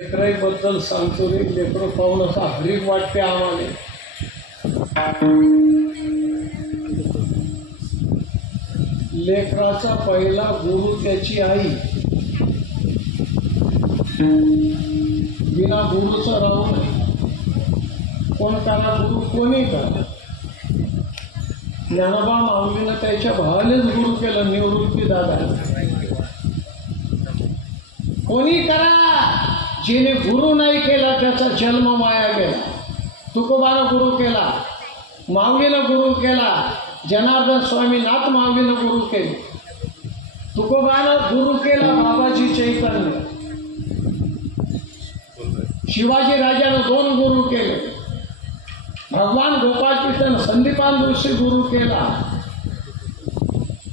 लेकराईबद्दल सांगतो रे, लेकरं पाहून असा हरीक वाटते आम्हाला. लेकराचा पहिला गुरु त्याची आई. बिना गुरुचं राहू नये. कोण करा गुरु, कोणी करा. ज्ञानोबा माऊलीनं त्याच्या भावालेच गुरु केलं, निवृत्ती दादा. कोणी करा, जिने गुरु नाही केला त्याचा जन्म वाया गेला. तुकोबानं गुरु केला, माऊलीनं गुरु केला, जनार्दन स्वामी नाथ माऊलीनं गुरु केले. तुकोबानं गुरु केला बाबाजी चैतन्य. शिवाजी राजानं 2 गुरु केले. भगवान गोपाळ कृष्ण संदीपान ऋषी गुरु केला.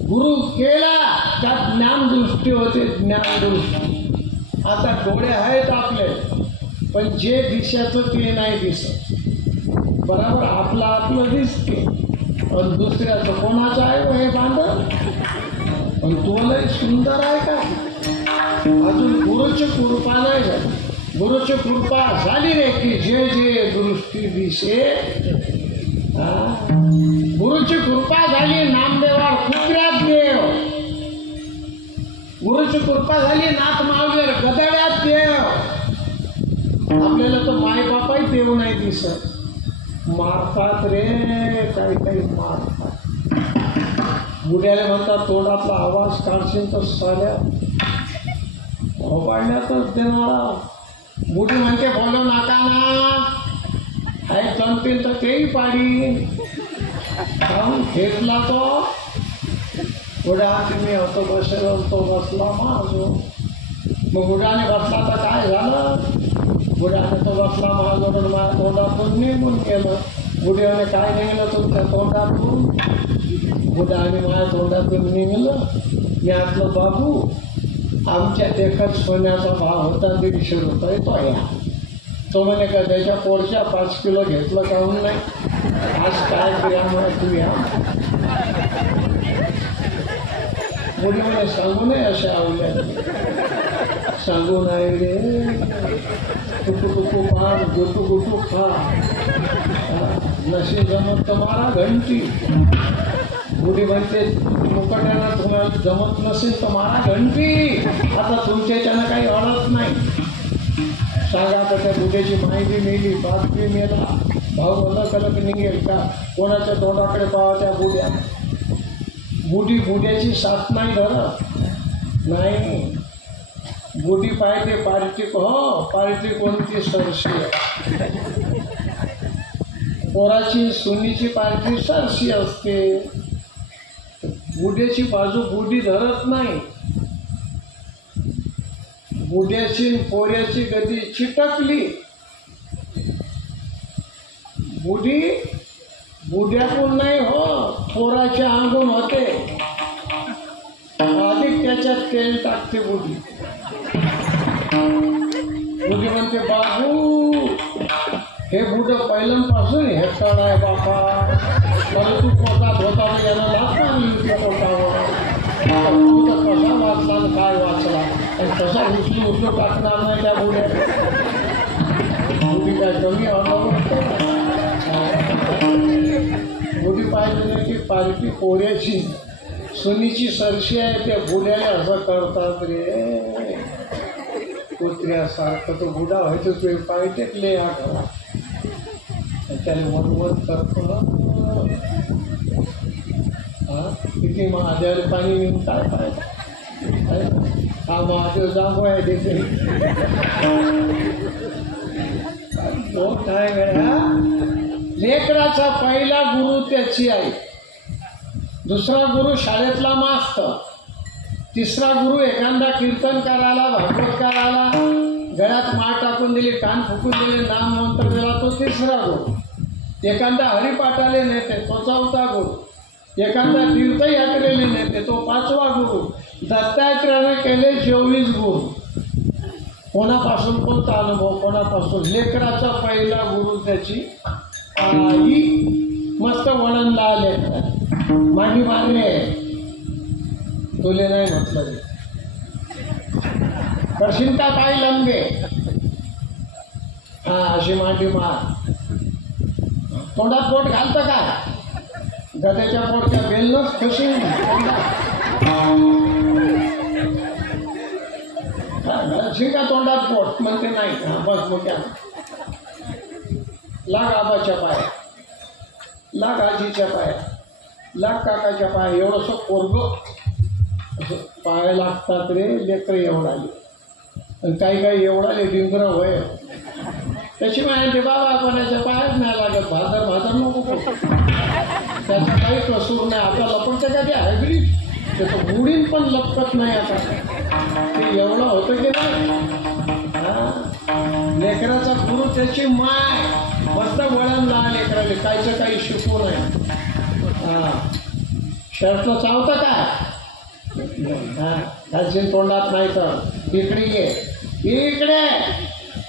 गुरु केला त्यात ज्ञानदृष्टी होते, ज्ञानदृष्टी. आता डोळे आहेत आपले, पण जे दिशाचं ते नाही दिसत. बरोबर आपलं आपलं दिसते, पण दुसऱ्याचं कोणाचं आहे हे बांधव. पण तो लय सुंदर आहे का. अजून गुरुची कृपा नाही झाली. गुरुची कृपा झाली रे की जे जे दृष्टी दिसे. गुरुची कृपा झाली नामदेवावर कुत्र्यात देव. गुरुची कृपा झाली नाथ माऊलीवर गदड्यात देव. आपल्याला तर मायबापाही देव नाही दिसत. मारतात रे, काही काही मारतात. बुड्याला म्हणतात तोंडातला आवाज काढशील तर साऱ्या पाडण्यातच देणारा. बुडी म्हणते बोलू नका ना, काही जमतील तर तेही पाडी. घेतला तो बुडा, तुम्ही होतो बसेल, तो बसला माझो. मग बुडाने बसला तर काय झालं. बुडाने तो बसला माझ्याकडून, माझ्या तोंडातून निघून गेलं. बुड्याने काय निघलं तुमच्या तोंडातून. बुडाने माझ्या तोंडातून निघलं. मी आपलं बाबू, आमच्या देखत सोन्याचा भाव होता 150 रुपये तो या. तो म्हणे का त्याच्या पोरच्या 5 किलो घेतलं काहून नाही. आज काय केल्यामुळे तुम्ही या. मुली म्हणे सांगू नये अशा आवल्या. सांगू नाही रे. टुकू टुकू पान, गुटू गुटू खा. नशी जमत तर मारा घंटी. मुली म्हणते मुकट्याला तुम्हाला जमत नसेल तर मारा घंटी. आता तुमच्याच्यानं काही अडत नाही. सांगा तर त्या बुड्याची माहिती मिळली, बातमी मिळाला. भाऊ बंद कलक निघेल का. कोणाच्या तोंडाकडे पाहा त्या बुड्या. बुडी बुड्याची साथ नाही धरत. नाही, बुडी पाहिजे पार्टी. हो, पार्टी कोणती सरशी. पोराची सुनीची पार्टी सरशी असते. बुड्याची बाजू बुडी धरत नाही. बुड्याची पोऱ्याची गदी चिटकली. बुडी बुड्याकून नाही हो, पोराच्या अंगून होते. अधिक त्याच्यात तेल टाकते बुडी. बुडी म्हणते बाबू, हे बुड पहिल्यापासून हे तळ आहे बापा. परंतु पोटात होता याला लाच मारली होती पोटावर. तू तर कसा वाचला आणि काय वाचला. आणि कसा उचलू टाकणार नाही त्या बुड्या. बुडी काय कमी अनुभव. बुडी पाहिजे की पार्टी पोऱ्याची. सुनीची सरशी आहे. त्या बुड्याला असं करतात रे कुत्र्यासारखं. तो बुडा व्हायचं ते पाय टेकले या घरात. त्याने वनवन करतो. किती महादेवाला पाणी घेऊन काय पाहिजे. हा महादेव जागो आहे तिथे. तो काय गड्या. लेकराचा पहिला गुरु त्याची आई. दुसरा गुरु शाळेतला मास्तर. तिसरा गुरु एखादा कीर्तन करायला, भागवत करायला, गळ्यात माळ टाकून दिली, कान फुकून दिले, नाम मंत्र दिला, तो तिसरा गुरु. एखादा हरिपाठाले नेते, तो 4था गुरु. एखादा तीर्थयात्रेले नेते, तो 5वा गुरु. दत्तात्रयाने केले 24 गुरु. कोणापासून कोणता अनुभव, कोणापासून. लेकराचा पहिला गुरु त्याची आई. मस्त वळण लावले, मांडी मारले. तुले नाही म्हटलं. करशील का काय लंबे. हा अशी मांडी मार. तोंडात पोट घालतं काय? गध्याच्या पोटच्या बेलनच खुशी का तोंडात पोट म्हणते नाही. हा बस मोठ्या लाग आबाच्या पाया, लाग आजीच्या पाया, लाग काकाच्या पाया. एवढंसं पोरग असं पाया लागतात रे लेकर एवढाले. आणि काही एवढाले डिंगर होय. त्याची माहिती बाबा कोणाच्या पायाच नाही लागत. भादर नको त्याचा काही कसूर नाही. आता लपकतं का ते हायब्रिड त्याचं बुडीन पण लपकत नाही. आता ते एवढं होतं की नाही. हा लेकराचा गुरु त्याची माय मस्त वळण लहान लेकराले कायचं काही शिकवू नये. हा शर्ट चावतं काय? हा घालशील तोंडात नाही तर इकडे ये इकडे.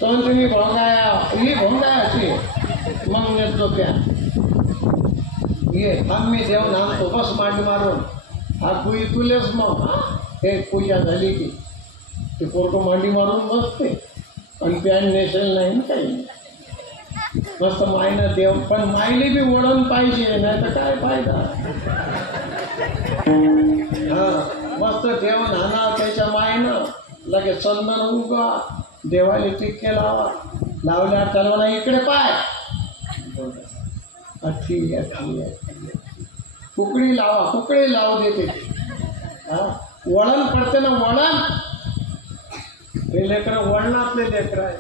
तो तुम्ही भोंगाया ही भोंगायाची मग नेतो त्या ये थांब मी देऊन आणतो. बस मांडी मारून हा गुई तुलेच. मग हे पूजा झाली की ते पोरगं मांडी मारून बसते आणि पॅन नेसेल नाही काही. मस्त मायनं देव पण मायले बी वळण पाहिजे नाही तर काय फायदा. हा मस्त देव नाना त्याच्या मायनं लगेच चंदन उगा देवाले टिक्के लावा. लावल्या चालवला इकडे पाय. ठीक आहे. कुकडी लावा. कुकडी लावू देते. हा वळण पडते ना वळण. हे लेकरं वळणातले लेकरं आहे.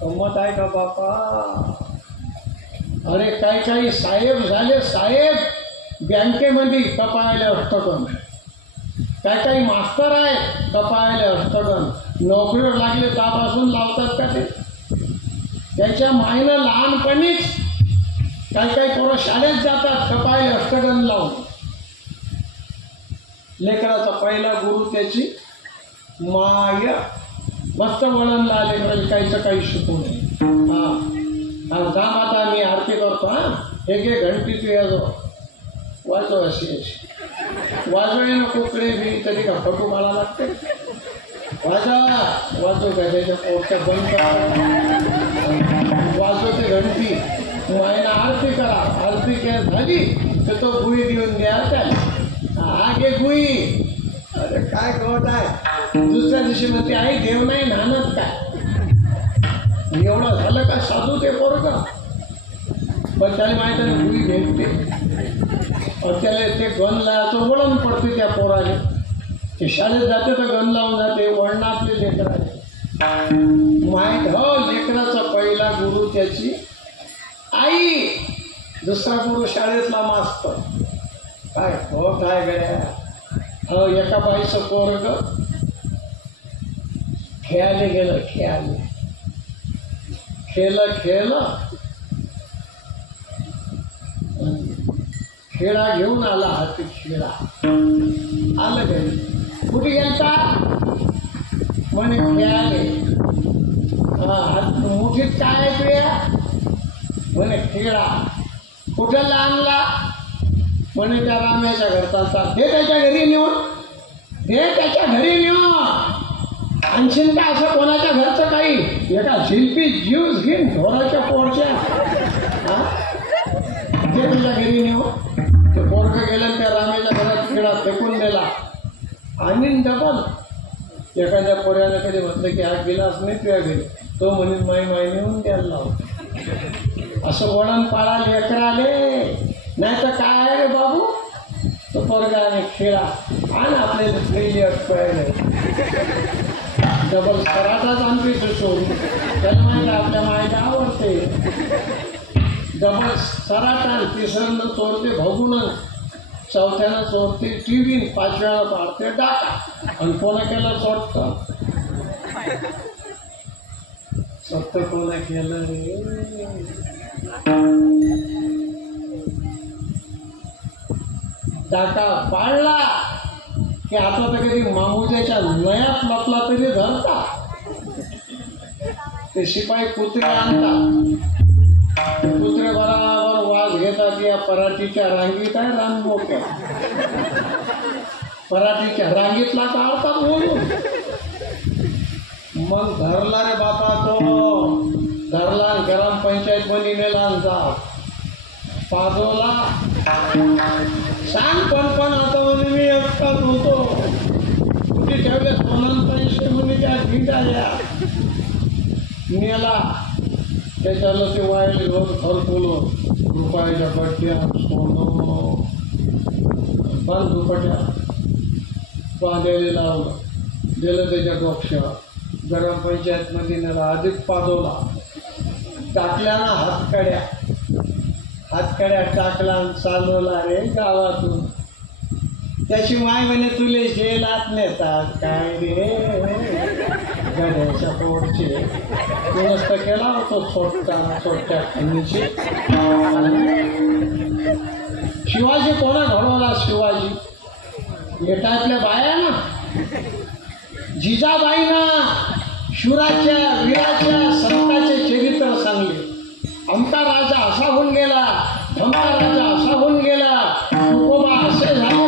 गंमत आहे का बापा. अरे काही साहेब झाले. साहेब बँकेमध्ये कपाळले अष्टगण. काही मास्तर आहे कपाळले अष्टगण. नोकरीवर लागले त्यापासून लावतात का ते. त्याच्या मायनं लहानपणीच काही पोरं शाळेत जातात कपाळले अष्टगण लावून. लेकराचा पहिला गुरु त्याची माय. मस्त वळण लेकराला काहीचं काही शिकू नये. हा थांब आता मी आरती करतो. हा एक घंटी तू याजो वाजव अशी वाजवाय ना कोकडे बी तरी का फोटो काढा लागते. वाजव का त्याच्या पोटच्या बंद करा. वाजवते घंटी. मायना आरती करा. आरती झाली तर तो गुई देऊन द्या त्याला. हा घे गुई. अरे काय कळत आहे. दुसऱ्या दिवशी म्हणते आई देव नाही नानत काय. एवढं झालं का साधू ते पोरगं. पण त्याला माहिती आहे गुई भेटते. त्याला ते गण लावायचं वळण पडते त्या पोराले. ते शाळेत जाते तर गण लावून जाते. वळणातले लेकराले माहीत. हो लेकराचा पहिला गुरु त्याची आई. दुसरा गुरु शाळेतला मास्तर. काय हो काय गड्या. हो एका बाईचं पोरग खेळायला गेलं. खेळलं खेळा घेऊन आला. हाती खेळा आलं घरी. कुठे गेलता म्हणे खेळाले. मुठीत काय तुया म्हणे खेळा. कुठं आणला म्हणे त्या राम्याच्या घर चालतात. हे त्याच्या घरी नेऊन आणशीन का असं कोणाच्या घरचं काही. एका शिल्पी जीव घेईन ढोराच्या पोरच्या. ते तुझ्या घरी नेऊन ते पोरगं गेलं त्या रामेच्या घरात खेळा फेकून दिला. आणि डबल एखाद्या पोऱ्यानं कधी म्हटलं की हा गिलास नाही तुझ्या घरी. तो म्हणून माय नेऊन द्यायला लावतो. असं वळण पाळा लेकराले. नाही तर काय रे बाबू तो पोरगाने खेळा आणि आपल्याला पहिली अटकवायला डबल सराटाच आमची सोडून. त्याला माहिती आपल्या मायला आवडते. डबल सराटा. तिसऱ्यांदा चोरते भगूनच. चौथ्यानं चोरते टीव्ही. पाचव्याला पाडते डाका. आणि कोणा केलं चोटतं. सत्य कोणा केलं रे. डाका पाडला की आता तर कधी मामुजाच्या नयात लपला तरी धरता. ते शिपाई कुत्रे आणतात. कुत्रे बराबर वाज घेतात. या पराठीच्या रांगीत आहे रानमोक्या. पराठीच्या रांगीतला काढतात बोलून. मग धरला रे बापा तो. धरला ग्रामपंचायत मध्ये नेला जा पाजवला सांग पण आता म्हणे मी एकटाच होतो कुठे ठेवले सोनं पैसे म्हणे त्या भिंडाल्या नेला त्याच्याला ते वायले घेऊन खरपुलं रुपयाच्या पट्ट्या सोनं बंद दुपट्या बांधायला लावलं दिलं त्याच्या डोक्यावर ग्रामपंचायतमध्ये नेला अधिक पाजवला टाकल्या ना हातकड्या टाकला चालवला रे गावातून त्याची माय म्हणे तुले जेलात नेतात काय रे गड्याच्या पोटचे तू नसतं केला होतो छोट्या खंडीची शिवाजी कोणा घडवला शिवाजी येटातल्या बाया ना जिजाबाईना शूराच्या वीराच्या संताचे चरित्र सांगले अमका राजा असा होऊन गेला धमका राजा असा होऊन गेला तुकोबा असे झाले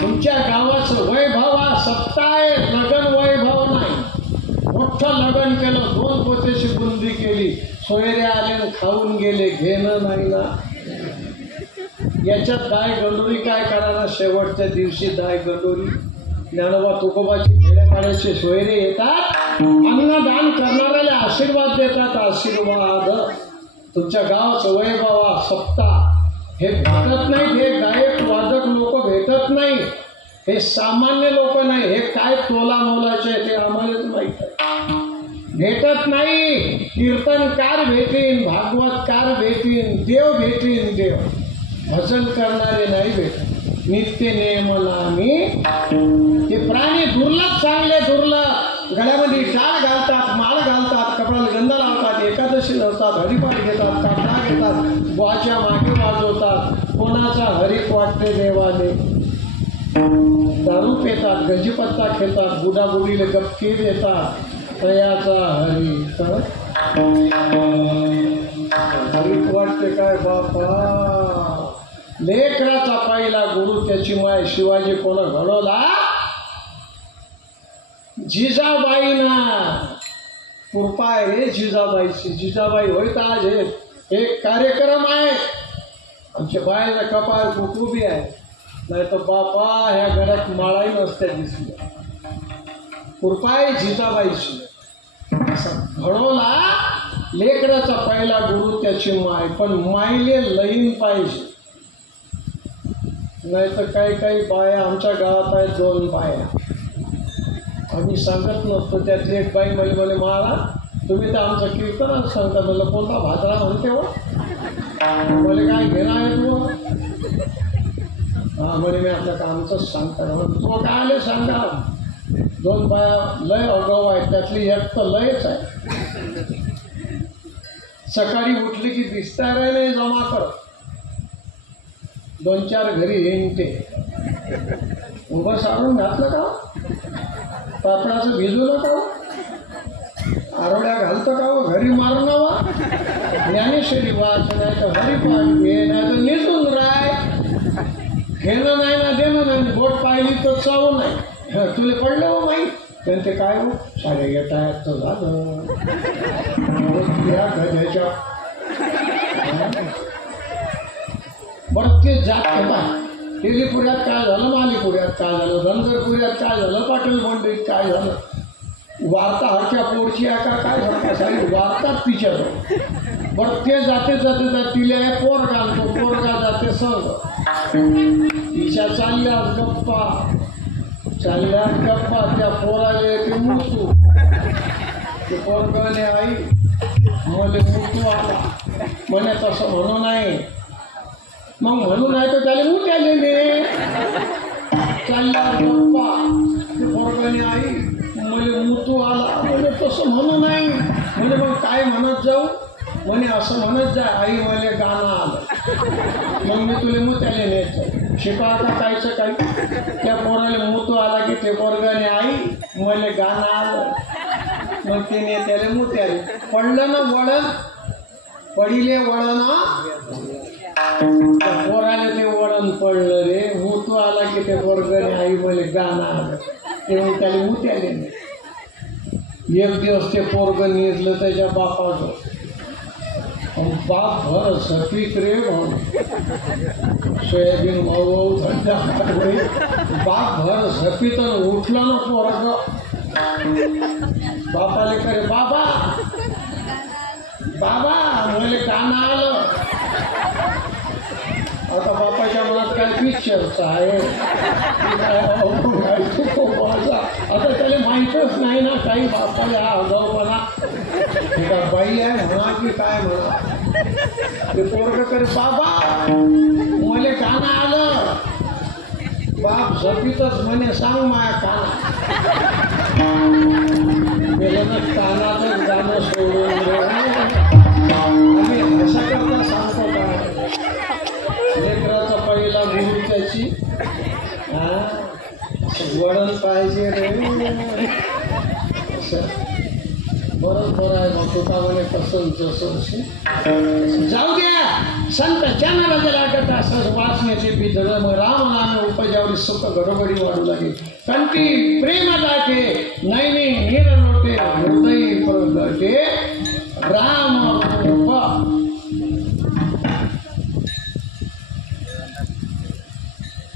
तुमच्या गावाचं वैभव हा सत्ता आहे, लगन वैभव नाही. मोठं लगन केलं, 2 पोतेची बुंदी केली, सोयरे आले खाऊन गेले, घेणं नाही ना. याच्यात दाय गंडोरी काय करायला? शेवटच्या दिवशी दाय गंडोरी ज्ञानोबा तुकोबाची खेड्यापाड्याचे सोयरे येतात, अन्नदान करणाऱ्याला आशीर्वाद देतात. आशीर्वाद तुमच्या गावाचं वैभव सत्ता हे भेटत नाही. हे गायक वादक लोक भेटत नाही, हे सामान्य लोक नाही, हे काय तोला मोलाचे ते आम्हालाच माहीत आहे. भेटत नाही. कीर्तनकार भेटीन, भागवतकार भेटीन, देव भेटीन, देव भजन करणारे नाही भेटत. नित्य नेमनामी ते प्राणी दुर्लभ, चांगले दुर्लभ. गळ्यामध्ये टाळ घालतात, माळ घालतात, कपड्याला गंध लावतात, एकादशी लावतात, हरिपाठ घेतात, काटा घेतात, बुवाच्या मागे वाजवतात. कोणाचा हरिक वाटते देवाने. दारू पेतात, गंजीपत्ता खेळतात, बुडाबुडीला गप्पी देतात. तयाचा हरी हरिक वाटते काय बापा. लेकराचा पहिला त्याची माय शिवाजी कोण घडवला? जिजाबाईना. कृपा आहे रे जिजाबाईची. जिजाबाई होय तर आज एक कार्यक्रम आहे. आमच्या बायला कपाळ कुकुबी आहे, नाही तर बापा ह्या घरात माळाही नसत्या दिसल्या. कृपा आहे जिजाबाईची. घडवला लेकराचा पहिला गुरु त्याची माय, पण मायले लईन पाहिजे. नाही तर काही काही बाया आमच्या गावात आहेत 2 बाया. आम्ही सांगत नसतो. त्यातली एक बाई म्हणे मला तुम्ही तर आमचं कीर्तनच सांगता. म्हणलं कोणता भाजरा म्हणते हो? म्हणे काय घेणार आहे तू? हा म्हणे मी आपल्या कामचंच सांगता. तो काय आले सांगा. 2 बाया लय अगाऊ आहेत, त्यातली एक तर लयच आहे. सकाळी उठली की दिसता रे नाही जमा कर. 2-4 घरी हिंडते. उभं सारून घातलं का? पापडाचं भिजवलं का? आरोड्या घालतं का? घरी मारणावा. ज्ञानेश्वरी वाच, नाही तर हरिपाठ घे, नाही तर निजून राय. घेणं नाही ना देणं नाही. बोट पाहिली तर चव नाही. तुला पडलं हो माहीत? त्यांचे काय हो साडे येतायचं झालं या गध्याच्या. बरं ते जात पाय. तेलीपुऱ्यात काय झालं, मालीपुऱ्यात काय झालं, धनगरपुऱ्यात काय झालं, पाटील मंडईत काय झालं. वार्ता हरच्या पोरची आहे का काय झालं सारी वार्ताच तिच्यावर. बरं ते जाते जाते जाते तिला पोरगा आणतो. पोरगा जाते संघ. तिच्या चालल्या गप्पा त्या पोराला येते मुतू. ते पोरगाने आई मला मुतू आला म्हणे. तसं म्हणू नाही. मग म्हणू नाही तर त्याला मुत आलेले. चालल्या गप्पा. ते पोरगाने आई मला मुतू आला म्हणजे तसं म्हणू नाही. म्हणजे मग काय म्हणत जाऊ? म्हणे असं म्हणत जा आई मला गाणं आलं. मग मी तुला मुत्याले न्यायचं. शिकवा का कायचं काही. त्या पोराला मुतू आला की ते पोरगाने आई मला गाणं आलं. मग ते नेत्याला मुत्याले. पडलं ना वळण, पडिले वळण. त्या पोराला ते वळण पडलं रे. मुतू आला की ते पोरगाने आई मला गाणं आलं. तेव्हा त्याला मुत्याले नाही. एक दिवस ते पोरगं निजलं त्याच्या बापाचं. बाप भर सपीत रे म्हणून सोयाबीन माऊ थंडा बाप भर सपीत उठलं ना पोरग. बापाले करे बाबा बाबा मला गाणं आलं. आता बापाच्या मनात काय पिक्चरचं आहे. आता त्याला माहीतच नाही ना काही. बापाला हा अगाऊपणा का बाई आहे म्हणा की काय म्हणा. ते पोरग करे बाबा मला गाणं आलं. बाप झपीतच म्हणे सांग माया काना. कानातच गाणं सोडून आम्ही अशा करता सांगतो का लेकराचा पहिला गुरु त्याची वळण पाहिजे रे. बरोबर आहे. मग तुका म्हणे पसंत जसं जाऊ द्या. संत ज्यांना लागत असं वाचण्याचे बिधर राम नाम उपजावरी सुख घरोघरी वाढू लागेल. कंठी प्रेम दाटे नैनी नीर लोटे हृदय प्रगटे राम रूप.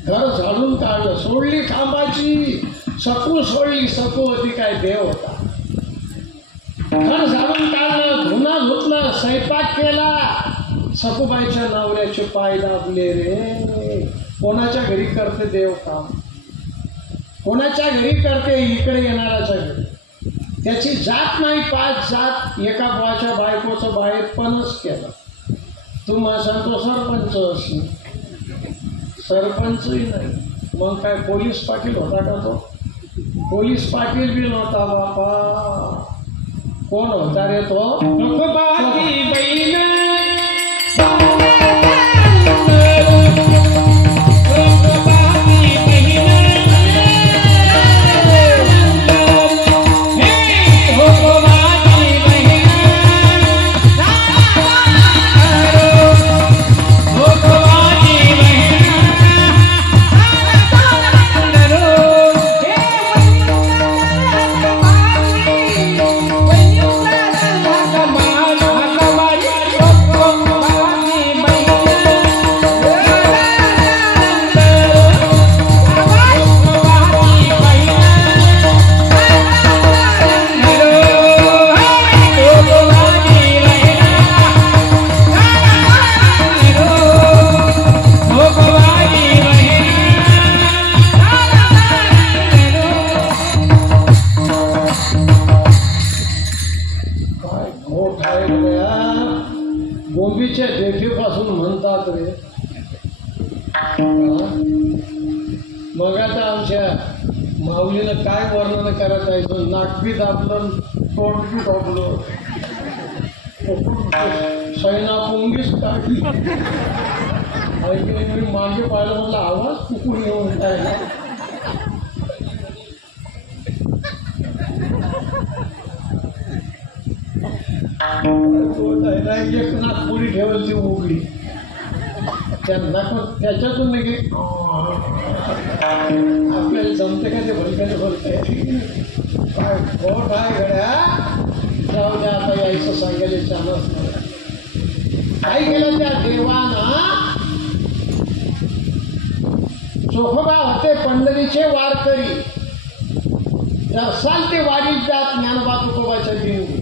घर झाडून काढलं. सोडली खांबाची सकू सोडली. सकू होती काय देव होता. घर झाडून काढलं. धुणं धुतलं. स्वयंपाक केला. सखूबाईच्या नवऱ्याचे पाय दाबले रे. कोणाच्या घरी करते देव काम. कोणाच्या घरी करते इकडे येणाऱ्याच्या घरी. त्याची जात नाही 5 जात. एका बुवाच्या बायकोचं बाहेर पणच केलं. तुम्हाला सांगतो सरपंच असेल. सरपंचही नाही. मग काय पोलीस पाटील होता का तो? पोलीस पाटील बी नव्हता बापा. कोण होता रे तो? मग आता आमच्या माऊलीनं काय वर्णन करायचं आहे, नाक बी दाबलं, तोंड बी दाबलं, सैना पोंगीच टाकली. आणि मी मागे पाहिलं, म्हटलं आवाज कुकून येऊन राहिला. एक नागपुरी ठेवायची उघडी, त्यांना पण त्याच्यातून नाही आपल्याला जमते का ते भलक्याने बोलते काय खोट आहे गड्या. जाऊ द्या आता यायचं सांगायला चालत नाही. काय केलं त्या देवानं, चोखोबा होते पंढरीचे वारकरी, दरसाल ते वारीत जात ज्ञानोबा तुकोबाच्या दिंडी.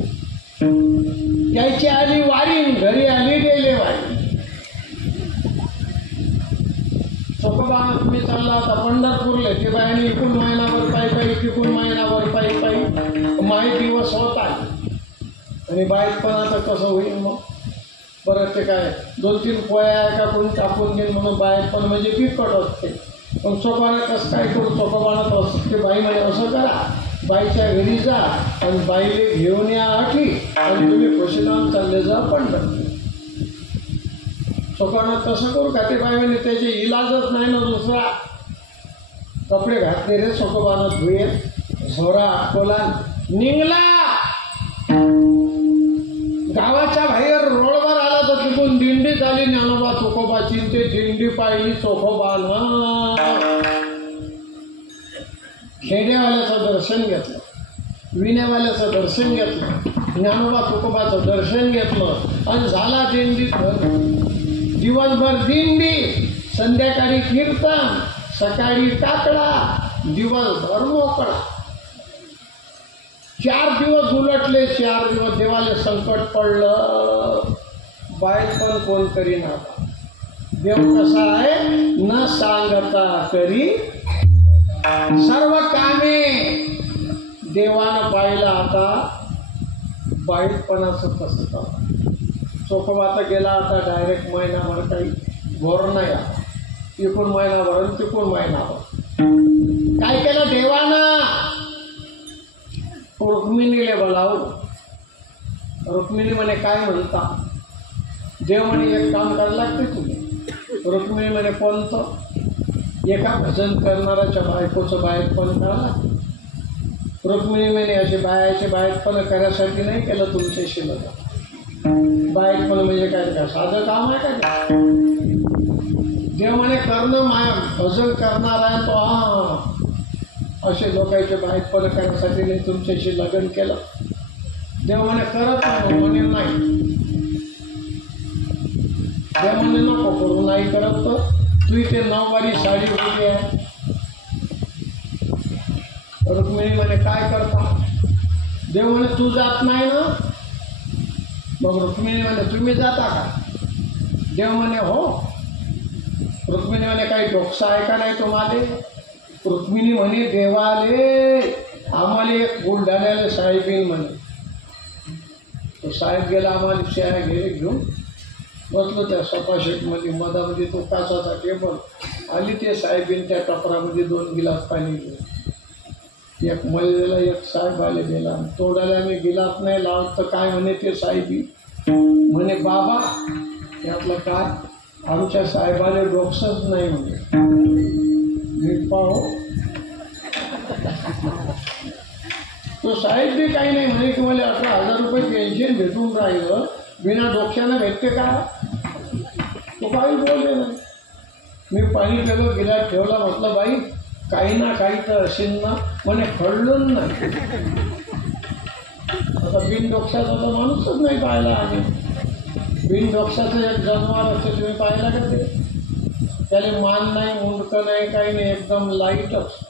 त्याची आली वारी, घरी आली गेले वारी. चोखोबा तुम्ही चालला आता पंढरपूरले, ते बाईने इकून महिनाभर पायी पायी, तिकून महिनाभर पायी पायी, माही दिवस होत आले. आणि बाईक पण आता कसं होईल मग, परत ते काय 2-3 पोया का कोणी टाकून घेईन म्हणून बाईक पण म्हणजे बिकट असते. पण चोखोबानं कसं काय करू, चोखोबानं तसं ते बाई म्हणे असं करा, बाईच्या घरी जा आणि बाईले घेऊन या आठी आणि तुम्ही खुशीदान चालले जा पंढरपूर. चोखोबानं तसं करू का, ते बाई म्हणे त्याचे इलाजच नाही ना दुसरा. कपडे घातले रे चोखोबानं धुये, झोरा अटकोला निघला. गावाच्या बाहेर रोडवर आला तर तिथून दिंडी झाली ज्ञानोबा तुकोबाची. ते दिंडी पाहिली चोखोबानं, खेड्यावाल्याचं दर्शन घेतलं, विण्यावाल्याचं दर्शन घेतलं, ज्ञानोबा तुकोबाचं दर्शन घेतलं आणि झाला दिंडी. दिवसभर दिंडी, संध्याकाळी कीर्तन, सकाळी काकडा, दिवसभर मोकळा. 4 दिवस उलटले. 4 दिवस देवाला संकट पडलं, बाईक पण कोण करी ना. देव कसा आहे, न सांगता करी सर्व कामे. देवानं पाहिलं आता बाईकपणाचं कसं चाललं. चोखोबा गेला आता डायरेक्ट महिनाभर काही भर नाही आला, इकून महिनाभर आणि तिकून महिनाभर. काय केलं देवानं, रुक्मिणीले बोलावलं. रुक्मिणी म्हणे काय म्हणता. देव म्हणे एक काम करायला लागते तुम्ही. रुक्मिणी म्हणे कोणतं. एका भजन करणाऱ्याच्या बायकोचं बायकपण करायला. रुक्मिणी म्हणे असे बायाचे बायकपण करायसाठी नाही केलं तुमच्याशी लग्न. बायकपण म्हणजे काय का साधं काम आहे का. देव म्हणे करणं माया भजन करणार आहे तो. हा असे लोकांचे बायकपण करण्यासाठी नाही तुमच्याशी लग्न केलं. देव म्हणे करत म्हणे नाही. देव म्हणे नको करू, नाही करत तर तू इथे 9 वारी साडी उभी आहे. रुक्मिणी म्हणे काय करता. देव म्हणे तू जात नाही ना. मग रुक्मिणी म्हणे तुम्ही जाता का. देव म्हणे हो. रुक्मिणी म्हणे काही डोकसा आहे का नाही तुम्हाला. रुक्मिणी म्हणे देवाले आम्हाला एक बुलढाण्याला साहेब येईल म्हणे. तो साहेब गेला, आम्हाला शेळ्या घेऊन बसलो त्या सोफा शेटमध्ये. मधामध्ये तो काचाचा टेबल आली. ते साहेबीन त्या टपरामध्ये 2 गिलास पाणी घेऊन. एक मलेला एक साहेब आले गेला. तोडायला मी गिलास नाही लावत तर काय म्हणे ते साहेबी म्हणे बाबा यातलं काय, आमच्या साहेबाला डोकसंच नाही म्हणे. मी पाहो तो साहेब बी काही नाही म्हणे की मला 18,000 रुपये पेन्शन भेटून राहिलं, बिना डोक्यानं भेटते का. तो काही बोलले नाही. मी पाणी केलं, गिलास ठेवला. म्हटलं बाई काही ना काही तर असेल ना. म्हणे खडलून नाही. आता बिन डोक्याचा तर माणूसच नाही पाहिला. आणि बिन डोक्याचं एक जनावर असते, तुम्ही पाहिला का ते. त्याला मान नाही, मुंडकं नाही, काही नाही, एकदम लाईटच.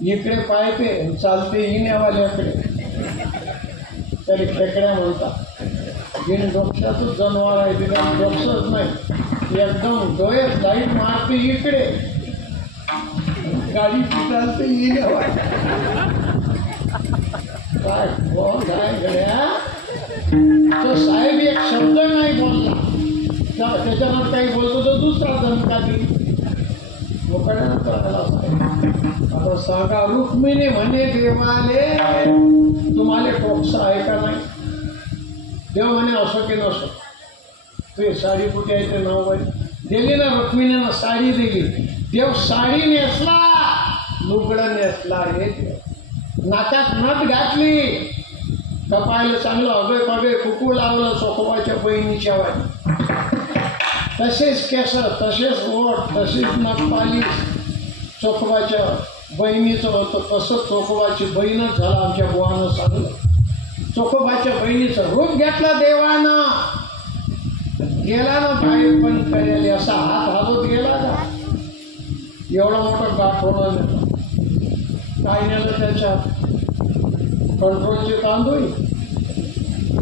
इकडे पाहते चालते इण्यावाल्याकडे, त्याला खेकड्या म्हणतात. बिन डोक्याचंच जनावर आहे, बिना डोक्याच नाही, एकदम डोळ्यात लाईट मारते इकडे, गाडी चालते इण्यावाल्या. काय काय गड्या. तो साहेब एक शब्द नाही बोलला. त्याच्यानंतर काही बोलतो तर दुसरा दणका देईल. मोकळ्यानं करायला पाहिजे. आता सांगा, रुक्मिणी म्हणे देवाले तुम्हाला टोकसा आहे का नाही? देव म्हणे असो की नसो, तुझी साडी कुठे आहे ते नाव बाई दिली ना. रुक्मिणीनं साडी दिली. देव साडी नेसला, लुगडं नेसला. हे नाकात नथ घातली, कपायला चांगलं अगय पगय कुकू लावलं चोखोबाच्या बहिणीच्या वाणी. तसेच केस, तसेच ओठ, तसेच नखपाली चोखोबाच्या बहिणीचं होतं. तसंच चोखोबाची बहीणच झाला. आमच्या बुवानं सांगलं, चोखोबाच्या बहिणीचं रूप घेतलं देवानं. गेला ना बाई पण करेल असा हात हालत गेला का? एवढं मोठं गाठ होणार काय नेलं त्याच्यात? कंट्रोलचे तांदूळ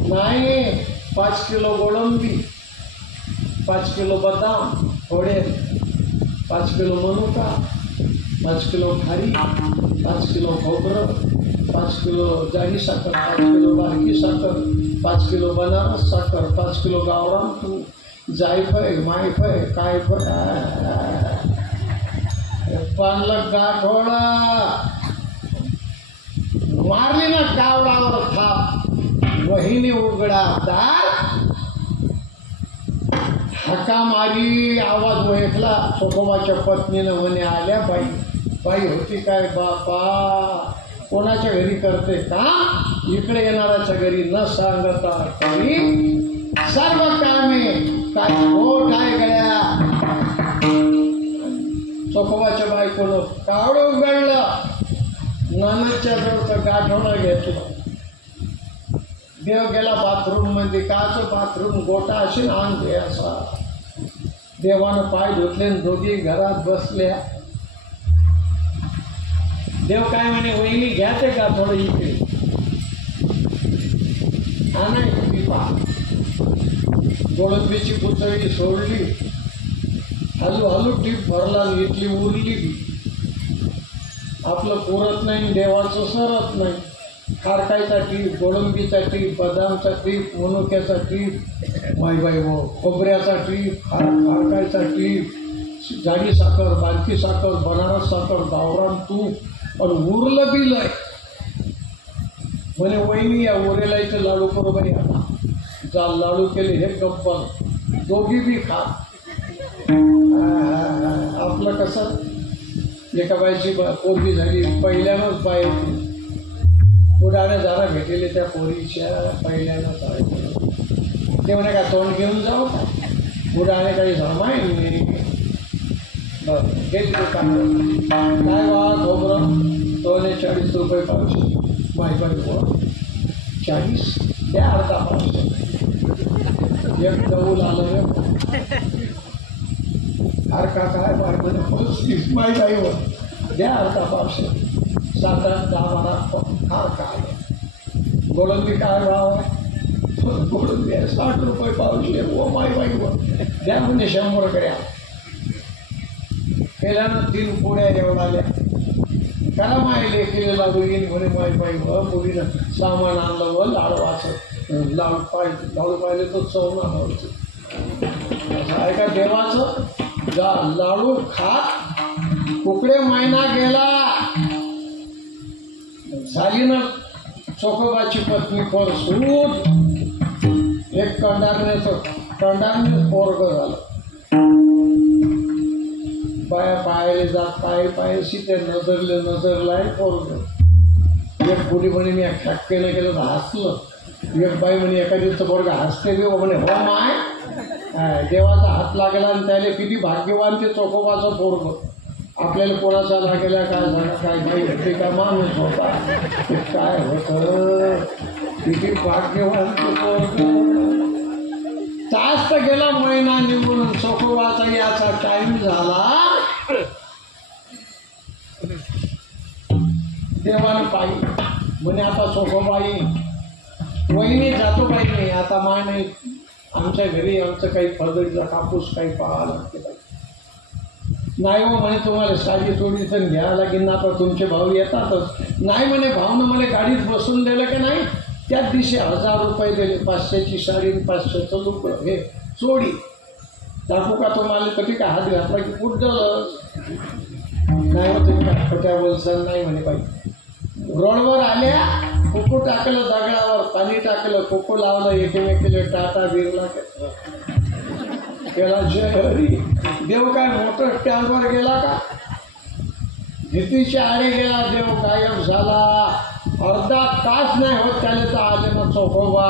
नाही, 5 किलो गोळंबी, 5 किलो बदाम थोडे, 5 किलो मनुका, 5 किलो खारी, 5 किलो खोबरं, 5 किलो जाडी साखर, 5 किलो बारकी साखर, 5 किलो बनारस साखर, 5 किलो गावरान तूप, जायफळ मायफळ काय पानलं गाठोडा मारली ना कावडावर थाप. वहिनी उघडा दार, हाका मारी आवाज ओळखला. चोखोबाच्या पत्नीनं म्हणे आल्या बाई. बाई होती काय बापा, कोणाच्या घरी करते का? इकडे येणाऱ्याच्या घरी न सांगता तरी सर्व कामे काय मोठ आहे गड्या. चोखोबाच्या बायकोनं कावड उघडलं, नानाच्या जवळचं गाठवणं घेतलं. देव गेला बाथरूम मध्ये. काचं बाथरूम गोटा असेल अंग असा. देवानं पाय धुतले, दोघी घरात बसल्या. देव काय म्हणे, वहिनी घ्यायचे का थोडं इकडे आणाय पिपा. गोळंबीची पुतळी सोडली, हलू हलू टीप भरला, इथली उरली बी. आपलं पुरत नाही, देवाचं सरत नाही. खारकायचा टीप, गोळंबीचा टीप, बदामचा टीप, मनुक्याचा टीप, बाई हो खोबऱ्याचा टीप, खारकायचा टीप, जाडी साखर, बारकी साखर, बनारस साखर, गावरान तूप आणि उरलं बिलय. म्हणे वहिनी या उरेलायचं लाडू बरोबर आता जा. लाडू केले हे गप्पन, दोघी बी खा. आपलं कसं, एका बाईची पोरगी झाली, पहिल्यानंच बाई उडाने जरा भेटलेले त्या पोरीच्या पहिल्यानं जायचं. ते म्हणे का तोंड घेऊन जाऊ का? उडाने काही जमाय नाही. बरं गेली काय बा खोबरं 40 रुपये पावशे. माहिती 40 द्या, अर्धा पावशे. एक डबूल आलं हरका काय बाय म्हणे माहीत आहे व द्या अर्धा पावशे. 7, 8, 10, 12 खार काय. गोळंबी काय भाव आहे? गोळंबी 60 रुपये पावशे. ओ माय बाई व द्या म्हणजे 100 गड्या. केल्यानं 3 पोळ्या एवढाल्या. करा मायले केले लाडू येईन म्हणे माय बाई व. मुलीनं सामान आणलं व लाडवाचं लाडू पाहिले तो चवना व्हायचं. आहे का देवाचं? जा लाडू खात. कुकडे महिना गेला, झाली ना चोखोबाची पत्नी परसून. एक कंडारने पोरग झालं. बाया पायाले जात, पायाशी ते नजरलाय पोरग. एक बुडी म्हणे मी खॅक्केनं केलं तर हसलं. एक बाई म्हणे एखादीचं पोरग हसते बी म्हणे हो माय. देवाचा हात लागला आणि त्याला किती भाग्यवान ते चोखोबाचं पोरग. आपल्याला कोणाचा लागेला काय झाला काय काही होते का माणूस होता काय होतं. किती भाग्यवान ते पोरग. तास तर गेला महिना निघून. चोखोबाचा याचा टाइम झाला. देवानं पाहिजे म्हणे आता चोखोबाई वहिनी जातो बाई नाही आता मा नाही. आमच्या घरी आमचं काही फळगडीचा कापूस काही पाहावं लागते नाही हो म्हणे. तुम्हाला साडी चोडीचं घ्यावं लागेल ना. आता तुमचे भाऊ येतातच. नाही म्हणे भाऊनं मला गाडीत बसून दिलं की नाही. त्याच दिवशी 1000 रुपये दिले. 500ची साडी 500चं लुगडं हे चोडी. टाकू का तुम्हाला कधी का हात घातला की पुढलं नाही होत तुम्ही काय खोट्या बोलसान नाही म्हणे पाहिजे. रोडवर आल्या कोको टाकलं दगडावर पाणी टाकलं कोको लावलं एकमेकीला टाटा बिरला केला जय हरी. देव काय मोटर स्टँडवर गेला का भीतीच्या आडे गेला देव गायब झाला. अर्धा तास नाही होत त्याने तर आले मग चोखोबा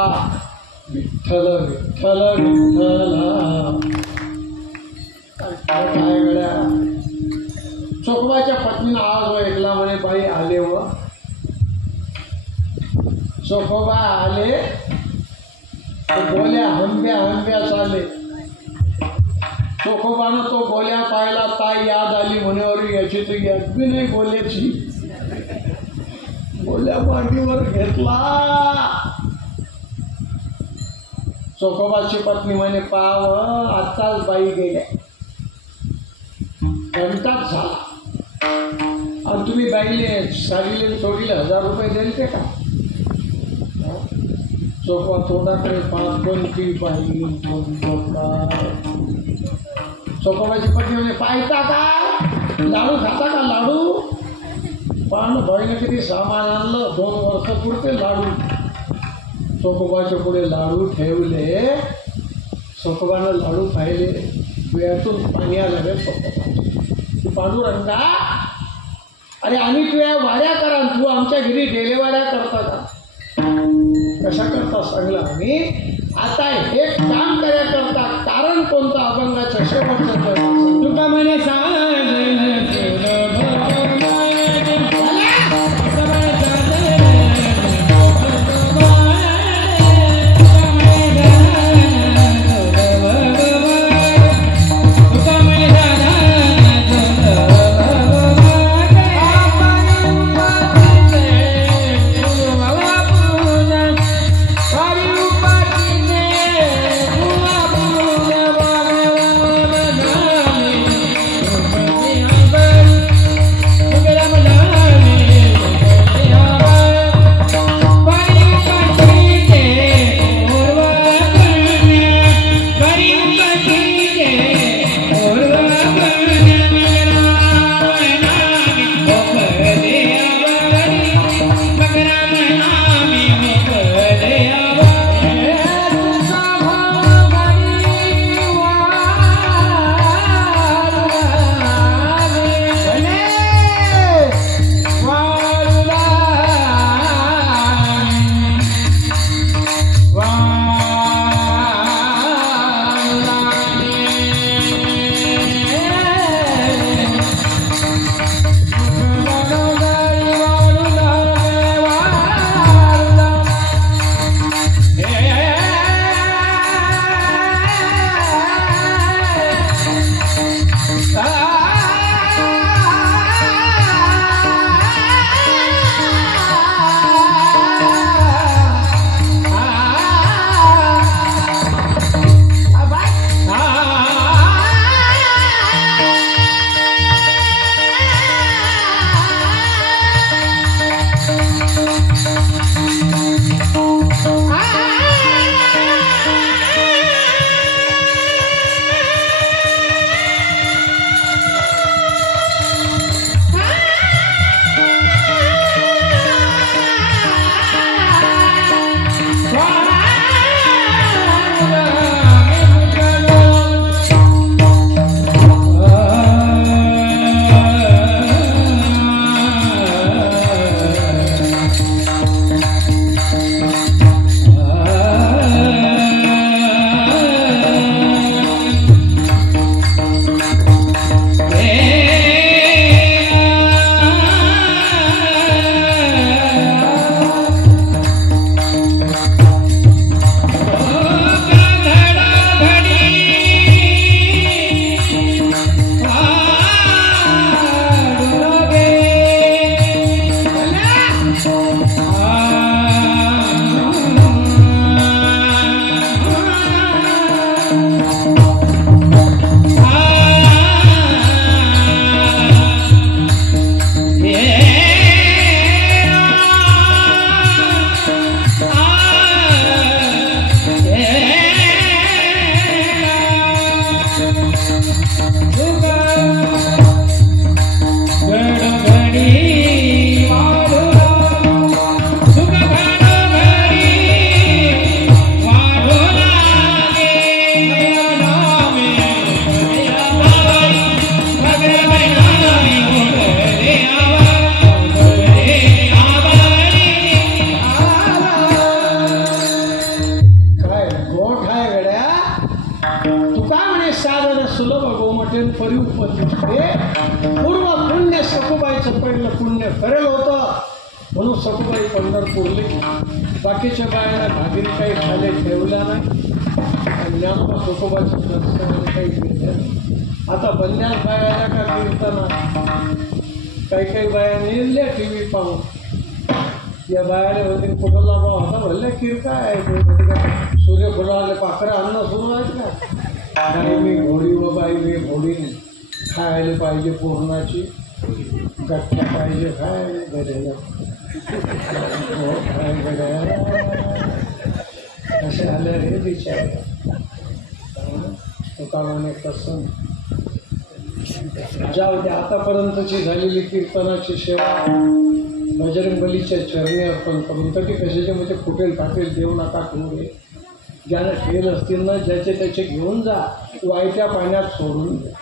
विठ्ठल विठ्ठल विठ्ठल काय गड्या. चोखोबाच्या पत्नीनं आवाज ऐकला म्हणे बाई आले व चोखोबा आले बोल्या हंब्या हंब्या चाले. चोखोबानं तो बोल्या पाहिला ताई याद आली म्हणेवर याची तर याद बी नाही बोल्याची. बोल्या मांडीवर घेतला. चोखोबाची पत्नी म्हणे पाव आत्ताच बाई गेल्या घंटाच झाला आणि तुम्ही बाईले साडीले सोडीले 1000 रुपये देईल ते का. चोखोबा तोंडाकडे पाच कोणती बाई चोखोबाची पत्नी म्हणे पाहता का लाडू खाता का लाडू. पण बाईने किती सामान आणलं 2 वर्ष पुरते लाडू. चोखोबाच्या पुढे लाडू ठेवले. चोखोबानं लाडू पाहिले डोळ्यातून पाणी आलं रे चोखोबा. पांडुरंगा अरे आम्ही तुझ्या वाड्या करा तू आमच्या घरी डेलेवाड्या करता का. कशा करता सांगला आम्ही. आता हे काम करा करता कारण कोणतं अभंगाचं शेवटचं तुका म्हणे पूर्ण सखुबाईचं पहिलं पुण्य करेल होतं म्हणून सखुबाई पंढरपूरली. बाकीच्या बायांना घागरी काही खाले ठेवल्या नाही आणि ज्ञानोबा सखुबाईचं दर्शन काही घेतलं. आता बंद्यास बाया का कीर्तना काही बायांनी इल्ले टी व्ही पाहून या बायाने होते कुठला भाव होता भरले कीर्ता आहे सूर्यफुलाले पाखरं आणणं सुरू आहेत का. बाई मी घोडी व बाई मी घोडी खायला पाहिजे पूर्णाची गट्ट्या पाहिजे खायला गड्याला खाय गड्या असे आले रे बिचारे. तुकाराने कसं जाऊ द्या. आतापर्यंतची झालेली कीर्तनाची सेवा बजरंगबलीच्या चरणी अर्पण करून तरी कशाचे म्हणजे फुटेल फाटेल देऊ नका ठेवले. ज्यानं ठेल असतील ना ज्याचे त्याचे घेऊन जा वायत्या पाण्यात सोडून द्या.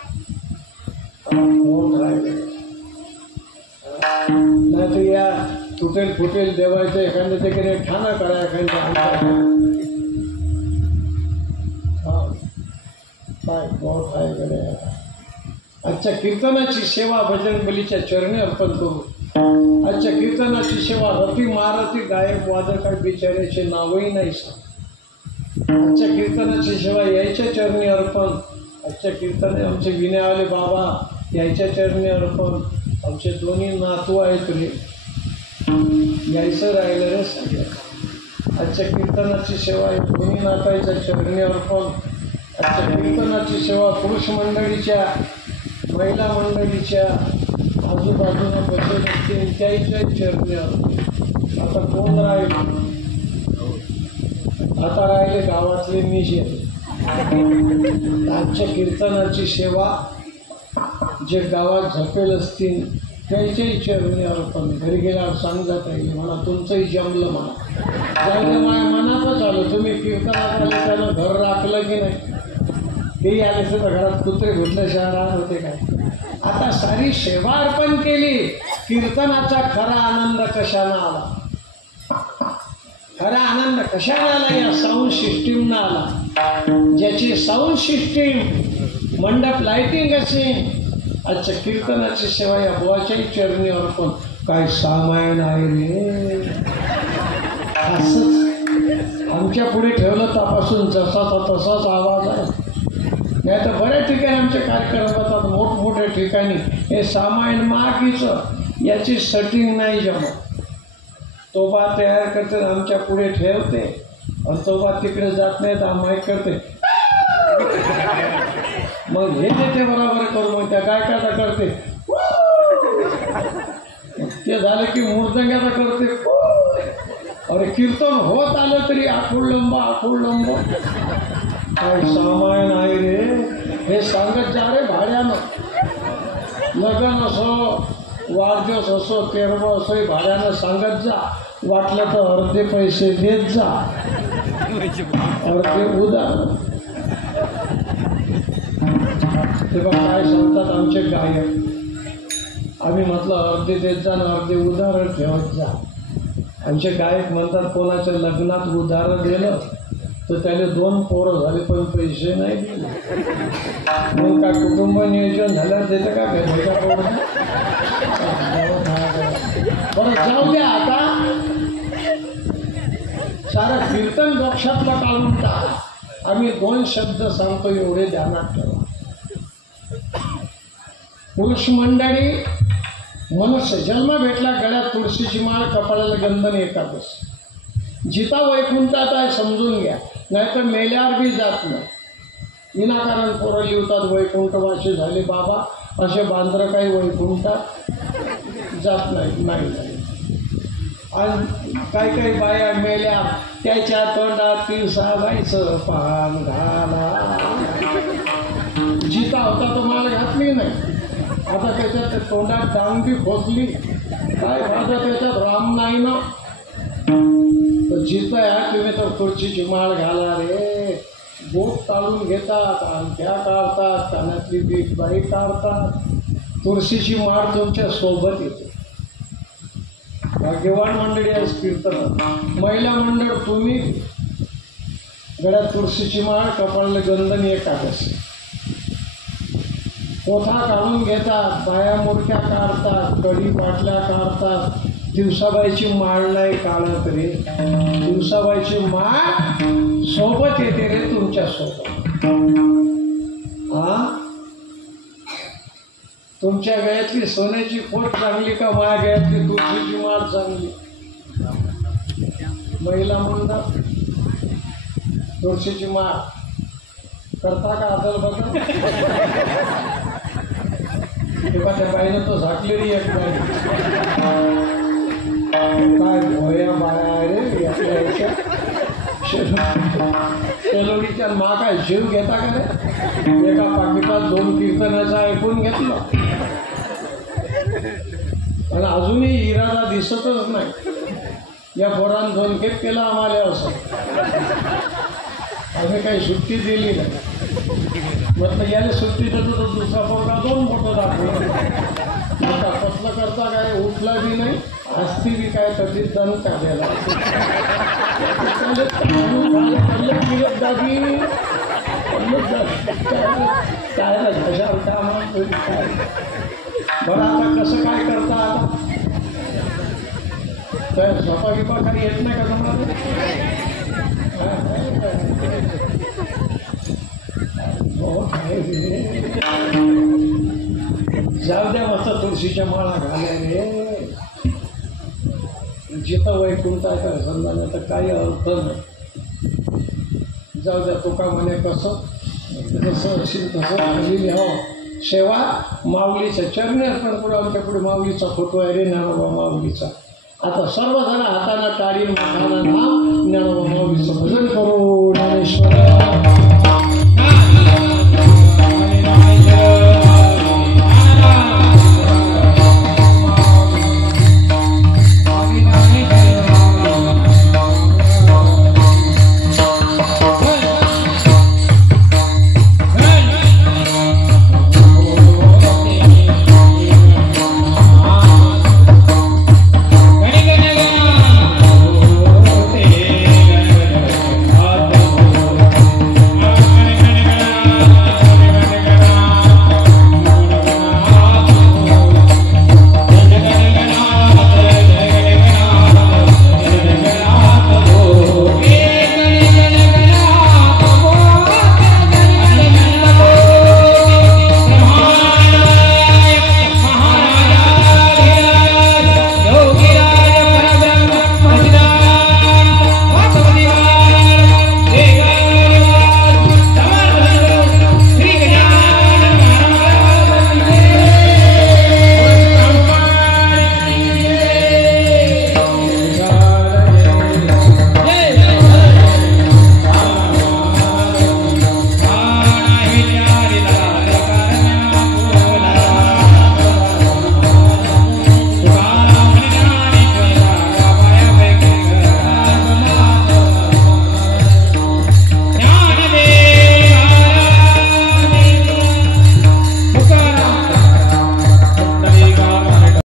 नाही तर या तुटेल फुटेल देवायचं एखाद्या ठिकाणी ठाणं करा एखाद्या काय बहुत आहे गड्या. आजच्या कीर्तनाची सेवा बजरंगबलीच्या चरणी अर्पण करू. आजच्या कीर्तनाची सेवा रती महारथी गायक वादक बिचाऱ्याचे नावही नाही सांग. आजच्या कीर्तनाची सेवा यायच्या चरणी अर्पण. आजच्या कीर्तने आमचे विनयवाले बाबा यायच्या चरणी अर्पण. आमचे दोन्ही नातू आहेत रे यायचं राहिलं रे सगळं. आजच्या कीर्तनाची सेवा दोन्ही नाताच्या चरणी अर्पण. आजच्या कीर्तनाची सेवा पुरुष मंडळीच्या महिला मंडळीच्या आजूबाजूला बसले असतील त्याच्या चरणी अर्पण. आता कोण राहील. आता राहिले गावातले निषेध. आजच्या कीर्तनाची सेवा जे गावात झपेल असतील त्यांच्याही चरणी अर्पण. घरी गेल्यावर सांगत राहिले म्हणा तुमचंही जमलं म्हणा जमलं माझ्या मनातच आलं. तुम्ही कीर्तनात आले त्यानं घर राखलं की नाही. तेही आले तर घरात कुत्रे घुटले शहरात होते काय. आता सारी सेवा अर्पण केली. कीर्तनाचा खरा आनंद कशानं आला. खरा आनंद कशाने आला. या साऊंड सिस्टीमनं आला. ज्याची साऊंड सिस्टीम मंडप लाइटिंग असेल. आजच्या कीर्तनाची सेवा या बुवाच्याही चरणी अर्पण. काय सामायन आहे रे. असंच आमच्या पुढे ठेवलं तपासून जसाचा तसाच आवाज आहे. नाही तर बऱ्याच ठिकाणी आमचे कार्यक्रम होतात मोठमोठ्या ठिकाणी हे सामायन महाकीचं याची सेटिंग नाही जमत. तो बा तयार करते आमच्या पुढे ठेवते आणि तो बा तिकडे जात नाही तर माहीत करते मग हे देते बरोबर करू. मग त्या गायकाचा करते ते झालं की मृदंगाचा करते. अरे कीर्तन होत आलं तरी आखुडलंब आखुडलंब. काय सामायन आहे रे. हे सांगत जा रे भाड्यानं. लग्न असो वाढदिवस असो तेरवा असो भाड्यानं सांगत जा. वाटलं तर अर्धे पैसे देत जा अर्धे उधार. तेव्हा काय सांगतात आमचे गायक. आम्ही म्हटलं अर्धे देत जा ना अर्धे उधार ठेवत जा. आमचे गायक म्हणतात कोणाच्या लग्नात उधार दिलं तर त्याला 2 पोरं झाले पण पैसे नाही दिले. मग काय कुटुंब नियोजन झालं देतं का भेटा पोरं. बरं जाऊ द्या. आता सारं कीर्तन डोक्षातला काढून टाक. आम्ही 2 शब्द सांगतो एवढे ध्यानात ठेवा. पुरुष मंडळी मनुष्य जन्म भेटला गळ्यात तुळशीची माळ कपाळाला गंधन एकादश. जिता वैकुंठात आहे समजून घ्या. नाहीतर मेल्यावर बी जात नाही. विनाकारण पोरं लिहतात वैकुंठवासी झाले बाबा. असे बांद्र काही वैकुंठात जात नाही. आणि काही बाया मेल्या त्याच्या तोंडात 3 बाईचं पान घाला. जिता होता तो माळ घातली नाही, आता त्याच्यात तोंडात डांगी खोचली, काय माझं त्याच्यात राम नाही ना. तर जिथं आहे तुम्ही तर तुळशीची माळ घाला रे. बोट काढून घेतात, अंगठ्या काढतात, कानातली बीट बाई काढतात, तुळशीची माळ तुमच्या सोबत येते. भाग्यवान मंडळी आहे कीर्तन. महिला मंडळ तुम्ही गळ्यात तुळशीची माळ, कपाळाला गंधन एकादशी, पोथा काढून घेतात, बाया मुरक्या काढतात, कडी पाटल्या काढतात. दिवसाबाईची माळ नाही काढत रे, दिवसाबाईची माळ सोबत येते रे तुमच्या सोबत. हा, तुमच्या गळ्यातली सोन्याची पोत चांगली का माझ्या गळ्यातली तुळशीची माळ चांगली? महिला मंडळ तुळशीची माळ करता का अदल बघा. तेव्हा त्या बाईनं तो झाकलेली एक बाई, काय भोया बाया रे आपल्या शेलोडीच्या मा काय जीव घेता का रे? एका पाकिटात 2 कीर्तनाचं ऐकून घेतलं आणि अजूनही इरादा दिसतच नाही. या पोरानं 2 खेप केला आम्हाला असं, आम्ही काही सुट्टी दिली नाही. म्हटलं याला सुट्टी देतो तो दुसरा पोरगा 2 फोटो दाखवला. आता कसलं करता काय, उठला बी नाही, हस्ती बी काय कधी दण काढायला काय कशावर काम. बरं आता कसं काय करता, आता काय झोपा गिपा काही येत नाही का तुम्हाला? जाऊ द्या मस्त तुळशीच्या माळा घाल्या रे. जिथं वैकुंठ आहे का समजा नाही तर काही अर्थ नाही. जाऊ द्या, तुका म्हणे कसं जसं असेल तसं आलेली हो सेवा. माऊलीच्या चरणी अर्पण करू. आमच्या पुढे माऊलीचा फोटो आहे रे, ज्ञानोबा माऊलीचा. आता सर्वजण हाताना टाळी माथाना नाम ज्ञानोबा माऊलीचं भजन करू. ज्ञानेश्वर